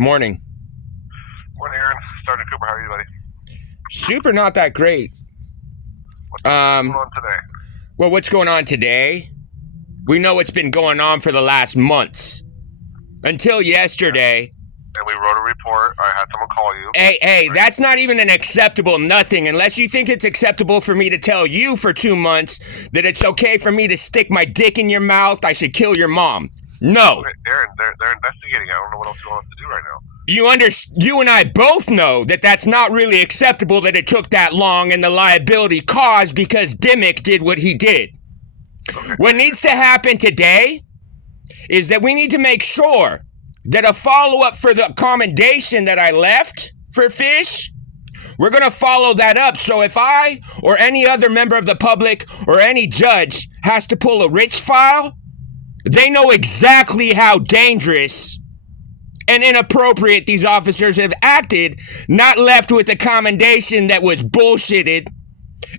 Good morning. Morning, Aaron. Sergeant Cooper, how are you, buddy? Super not that great. What's going on today? Well, what's going on today? We know what's been going on for the last months. Until yesterday. And we wrote a report. I had someone call you. Hey, that's not even an acceptable nothing unless you think it's acceptable for me to tell you for 2 months that it's okay for me to stick my dick in your mouth. I should kill your mom. No. Aaron, they're investigating. I don't know what else you want us to do right now. You and I both know that that's not really acceptable that it took that long and the liability caused because Dimick did what he did. Okay. What needs to happen today is that we need to make sure that a follow-up for the commendation that I left for Fish, we're going to follow that up. So if I or any other member of the public or any judge has to pull a rich file, they know exactly how dangerous and inappropriate these officers have acted, not left with a commendation that was bullshitted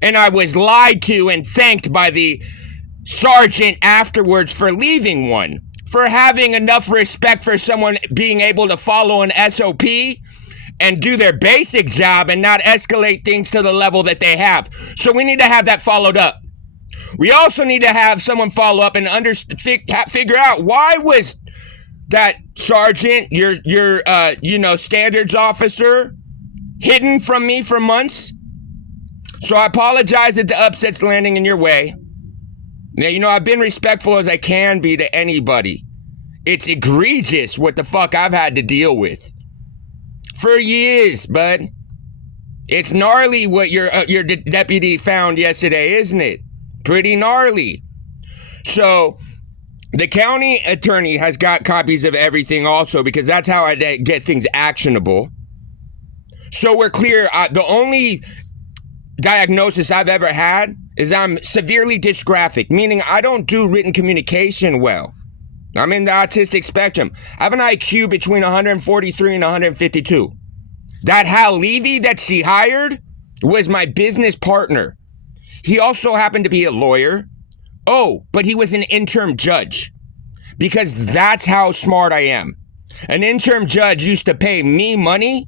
and I was lied to and thanked by the sergeant afterwards for leaving one, for having enough respect for someone being able to follow an SOP and do their basic job and not escalate things to the level that they have. So we need to have that followed up. We also need to have someone follow up and figure out why was that sergeant, your standards officer, hidden from me for months. So I apologize that the upset's landing in your way. Now, I've been respectful as I can be to anybody. It's egregious what the fuck I've had to deal with for years, bud. It's gnarly what your deputy found yesterday, isn't it? Pretty gnarly. So the county attorney has got copies of everything also because that's how I get things actionable. So we're clear. The only diagnosis I've ever had is I'm severely dysgraphic, meaning I don't do written communication well. I'm in the autistic spectrum. I have an IQ between 143 and 152. That Hal Levy that she hired was my business partner. He also happened to be a lawyer. Oh, but he was an interim judge because that's how smart I am. An interim judge used to pay me money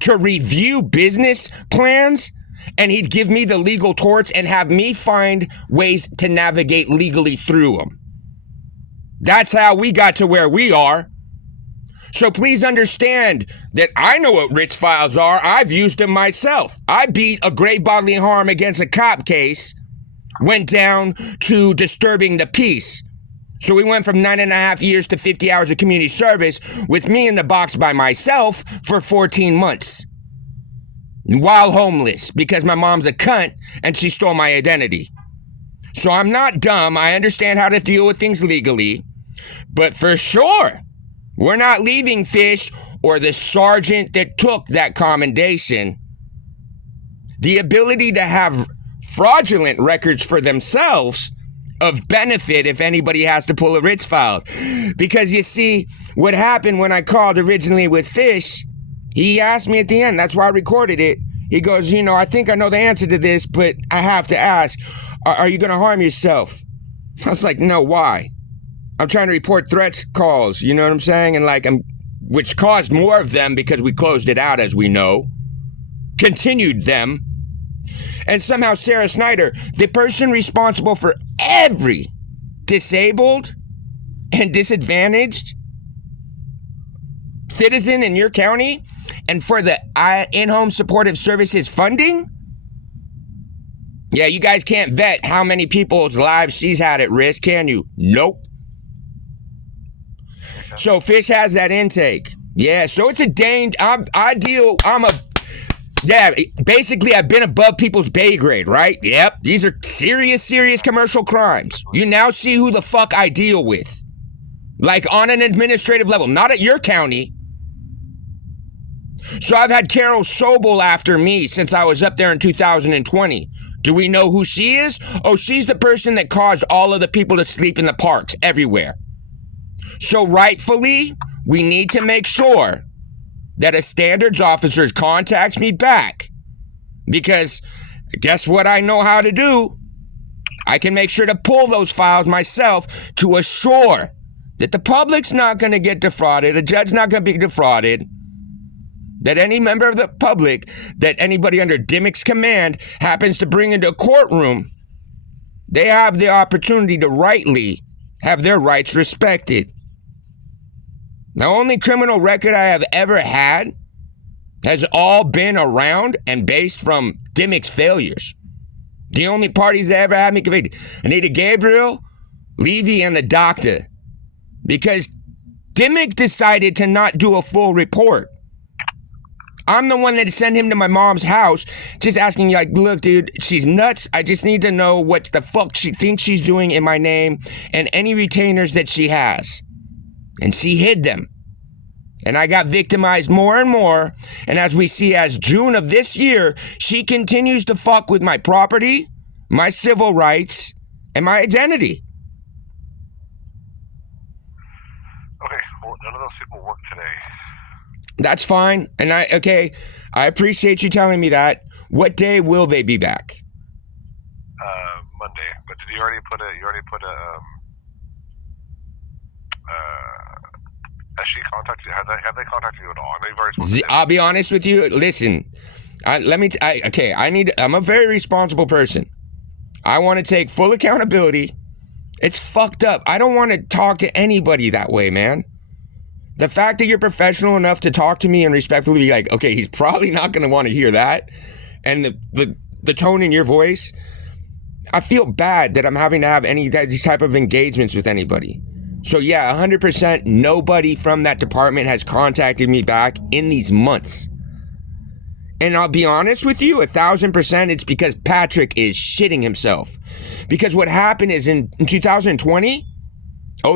to review business plans, and he'd give me the legal torts and have me find ways to navigate legally through them. That's how we got to where we are. So please understand that I know what rich files are. I've used them myself. I beat a grave bodily harm against a cop case, went down to disturbing the peace. So we went from 9.5 years to 50 hours of community service with me in the box by myself for 14 months. While homeless because my mom's a cunt and she stole my identity. So I'm not dumb. I understand how to deal with things legally. But for sure, we're not leaving Fish or the sergeant that took that commendation the ability to have fraudulent records for themselves of benefit if anybody has to pull a Ritz file. Because you see, what happened when I called originally with Fish, he asked me at the end, that's why I recorded it. He goes, I think I know the answer to this, but I have to ask, are you going to harm yourself? I was like, no, why? I'm trying to report threats calls, you know what I'm saying? And which caused more of them because we closed it out, as we know. Continued them. And somehow Sarah Snyder, the person responsible for every disabled and disadvantaged citizen in your county, and for the in-home supportive services funding? Yeah, you guys can't vet how many people's lives she's had at risk, can you? Nope. So Fish has that intake. Yeah, so it's basically I've been above people's pay grade, right? Yep, these are serious commercial crimes. You now see who the fuck I deal with. Like on an administrative level, not at your county. So I've had Carol Sobel after me since I was up there in 2020. Do we know who she is? Oh, she's the person that caused all of the people to sleep in the parks everywhere. So rightfully, we need to make sure that a standards officer contacts me back. Because guess what I know how to do? I can make sure to pull those files myself to assure that the public's not going to get defrauded, a judge's not going to be defrauded, that any member of the public, that anybody under dimick's command happens to bring into a courtroom, they have the opportunity to rightly have their rights respected. The only criminal record I have ever had has all been around and based from dimick's failures. The only parties that ever had me convicted, Anita Gabriel, Levy, and the doctor. Because dimick decided to not do a full report. I'm the one that sent him to my mom's house, just asking, like, look, dude, she's nuts. I just need to know what the fuck she thinks she's doing in my name and any retainers that she has. And she hid them. And I got victimized more and more. And as we see, as June of this year, she continues to fuck with my property, my civil rights, and my identity. Okay, well, none of those people work today. That's fine. And I appreciate you telling me that. What day will they be back? Monday. But did you already put a has she contacted you? Have they contacted you at all? I know you've already spoken to them. I'll be honest with you. Listen, I'm a very responsible person. I want to take full accountability. It's fucked up. I don't want to talk to anybody that way, man. The fact that you're professional enough to talk to me and respectfully be like, okay, he's probably not going to want to hear that. And the tone in your voice, I feel bad that I'm having to have these type of engagements with anybody. So yeah, 100% nobody from that department has contacted me back in these months. And I'll be honest with you, 1,000% it's because Patrick is shitting himself. Because what happened is in 2020,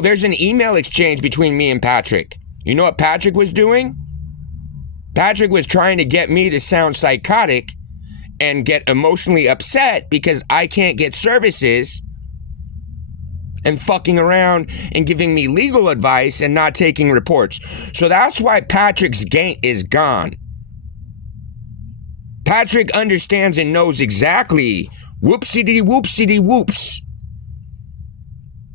there's an email exchange between me and Patrick. You know what Patrick was doing? Patrick was trying to get me to sound psychotic and get emotionally upset because I can't get services, and fucking around and giving me legal advice and not taking reports. So that's why Patrick's gate is gone. Patrick understands and knows exactly whoopsie-dee-whoops.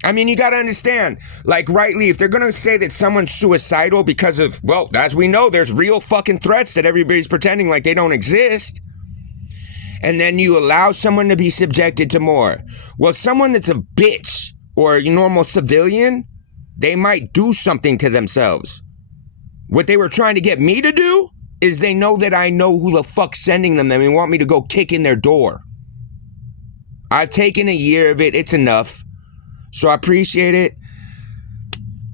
I mean, you got to understand, like, rightly, if they're going to say that someone's suicidal because of, well, as we know, there's real fucking threats that everybody's pretending like they don't exist. And then you allow someone to be subjected to more. Well, someone that's a bitch or a normal civilian, they might do something to themselves. What they were trying to get me to do is they know that I know who the fuck's sending them and want me to go kick in their door. I've taken a year of it. It's enough. So I appreciate it.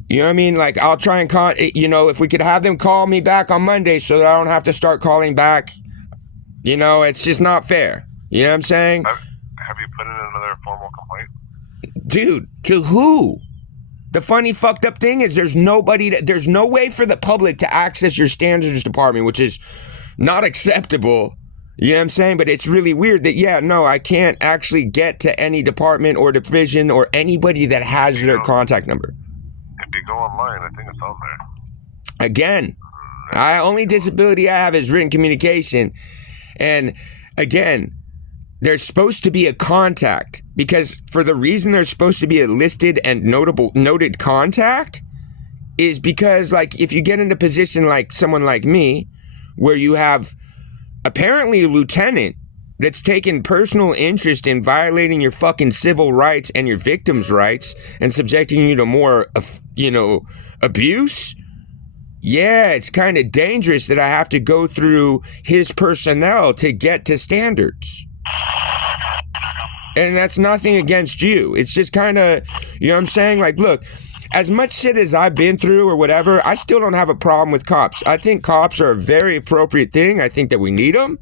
You know what I mean? Like, I'll try and if we could have them call me back on Monday so that I don't have to start calling back. You know, it's just not fair. You know what I'm saying? Have you put in another formal complaint? Dude, to who? The funny fucked up thing is there's no way for the public to access your standards department, which is not acceptable. You know what I'm saying? But it's really weird that, I can't actually get to any department or division or anybody that has their contact number. If you go online, I think it's on there. Again, the only disability I have is written communication. And again, there's supposed to be a contact, because for the reason there's supposed to be a listed and noted contact is because, like, if you get in a position like someone like me, where you have apparently a lieutenant that's taken personal interest in violating your fucking civil rights and your victims' rights and subjecting you to more, abuse. Yeah, it's kind of dangerous that I have to go through his personnel to get to standards. And that's nothing against you. It's just kind of, you know what I'm saying? Like, look, as much shit as I've been through or whatever, I still don't have a problem with cops. I think cops are a very appropriate thing. I think that we need them.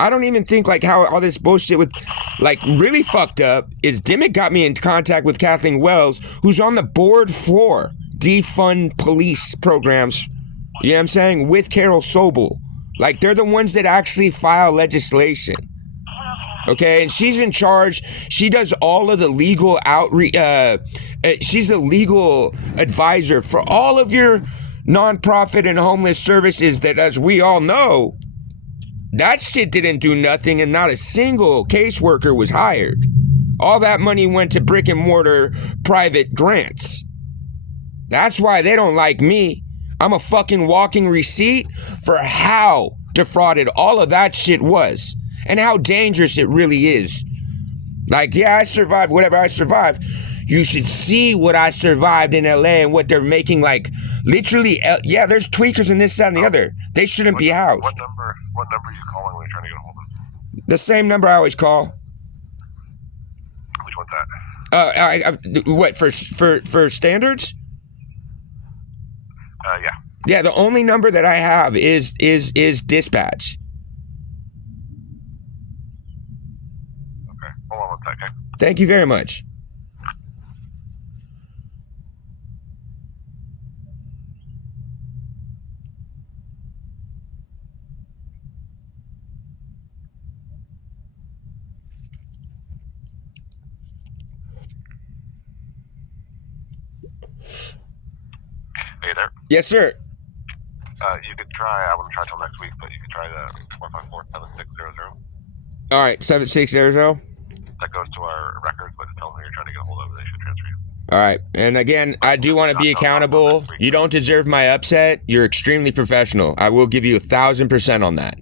I don't even think, like, how all this bullshit with, like, really fucked up is Dimick got me in contact with Kathleen Wells, who's on the board for defund police programs, you know what I'm saying, with Carol Sobel. Like, they're the ones that actually file legislation. Okay, and she's in charge. She does all of the legal outreach. She's the legal advisor for all of your nonprofit and homeless services that, as we all know, that shit didn't do nothing and not a single caseworker was hired. All that money went to brick and mortar private grants. That's why they don't like me. I'm a fucking walking receipt for how defrauded all of that shit was and how dangerous it really is. Like, yeah, I survived whatever I survived. You should see what I survived in LA and what they're making, like, literally, yeah, there's tweakers and this, that, and the other. They shouldn't be housed. What number are you calling when you're trying to get a hold of them? The same number I always call. Which one's that? What, for standards? Yeah. Yeah, the only number that I have is dispatch. Okay. Hold on one second. Thank you very much. Are you there? Yes, sir. You could try, I wouldn't try till next week, but you could try the 454-7600. All right, 7600. That goes to our records, but tell them who you're trying to get a hold of, and they should transfer you. All right, and again, I do want to be accountable. You don't deserve my upset. You're extremely professional. I will give you 1,000% on that.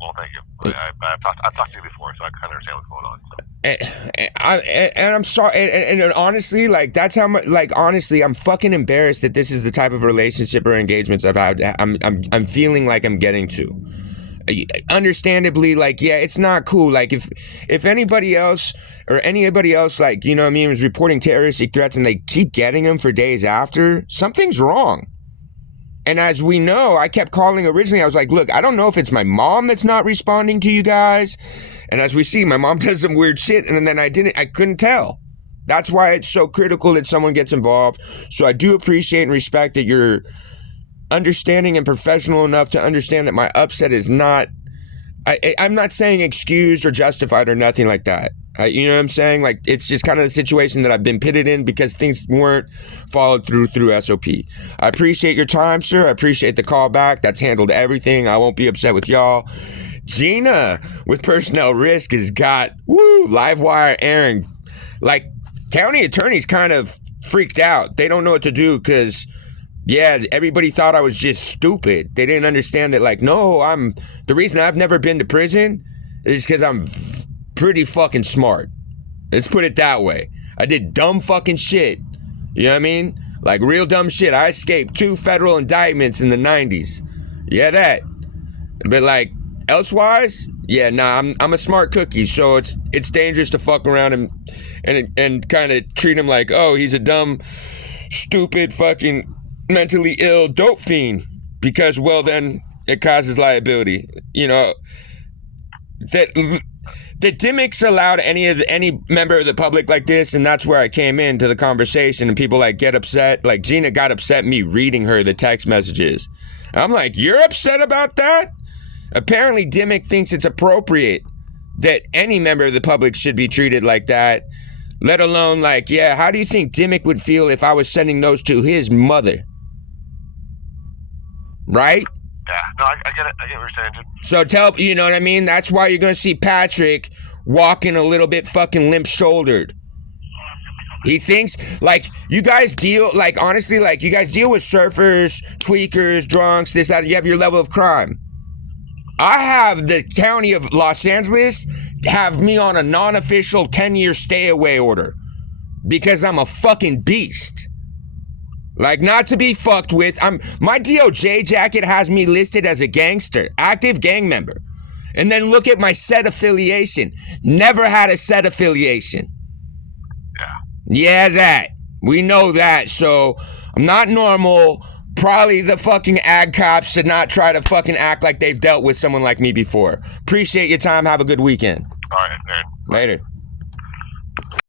Well, thank you. I've talked to you before, so I kind of understand what's going on. So. And I'm sorry, and honestly, like, that's how much, like, honestly, I'm fucking embarrassed that this is the type of relationship or engagements I've had. I'm feeling like I'm getting to. Understandably, like, yeah, it's not cool. Like, if anybody else, like, you know what I mean, is reporting terroristic threats and they keep getting them for days after, something's wrong. And as we know, I kept calling originally. I was like, look, I don't know if it's my mom that's not responding to you guys. And as we see, my mom does some weird shit, and then I couldn't tell. That's why it's so critical that someone gets involved. So I do appreciate and respect that you're understanding and professional enough to understand that my upset is not, I'm not saying excused or justified or nothing like that. You know what I'm saying? Like, it's just kind of the situation that I've been pitted in because things weren't followed through SOP. I appreciate your time, sir. I appreciate the call back. That's handled everything. I won't be upset with y'all. Gina with personnel risk has got, Livewire Aaron. Like, county attorney's kind of freaked out. They don't know what to do because, yeah, everybody thought I was just stupid. They didn't understand that, like, no, the reason I've never been to prison is because I'm pretty fucking smart. Let's put it that way. I did dumb fucking shit. You know what I mean? Like, real dumb shit. I escaped 2 federal indictments in the 90s. Yeah, that. But, like, elsewise, yeah, nah, I'm a smart cookie, so it's dangerous to fuck around and kind of treat him like, oh, he's a dumb, stupid, fucking mentally ill dope fiend, because, well, then it causes liability. You know, that dimick's allowed any member of the public like this, and that's where I came into the conversation, and people, like, get upset. Like, Gina got upset me reading her the text messages. I'm like, you're upset about that? Apparently, Dimick thinks it's appropriate that any member of the public should be treated like that, let alone, like, yeah, how do you think Dimick would feel if I was sending those to his mother? Right? Yeah, no, I get it. I get what you're saying, dude. So you know what I mean? That's why you're going to see Patrick walking a little bit fucking limp-shouldered. He thinks, like, you guys deal, like, honestly, like, you guys deal with surfers, tweakers, drunks, this, that, you have your level of crime. I have the county of Los Angeles have me on a non-official 10-year stay-away order because I'm a fucking beast. Like, not to be fucked with. My DOJ jacket has me listed as a gangster, active gang member. And then look at my set affiliation. Never had a set affiliation. Yeah, that. We know that. So I'm not normal. Probably the fucking ag cops should not try to fucking act like they've dealt with someone like me before. Appreciate your time. Have a good weekend. All right, man. Later.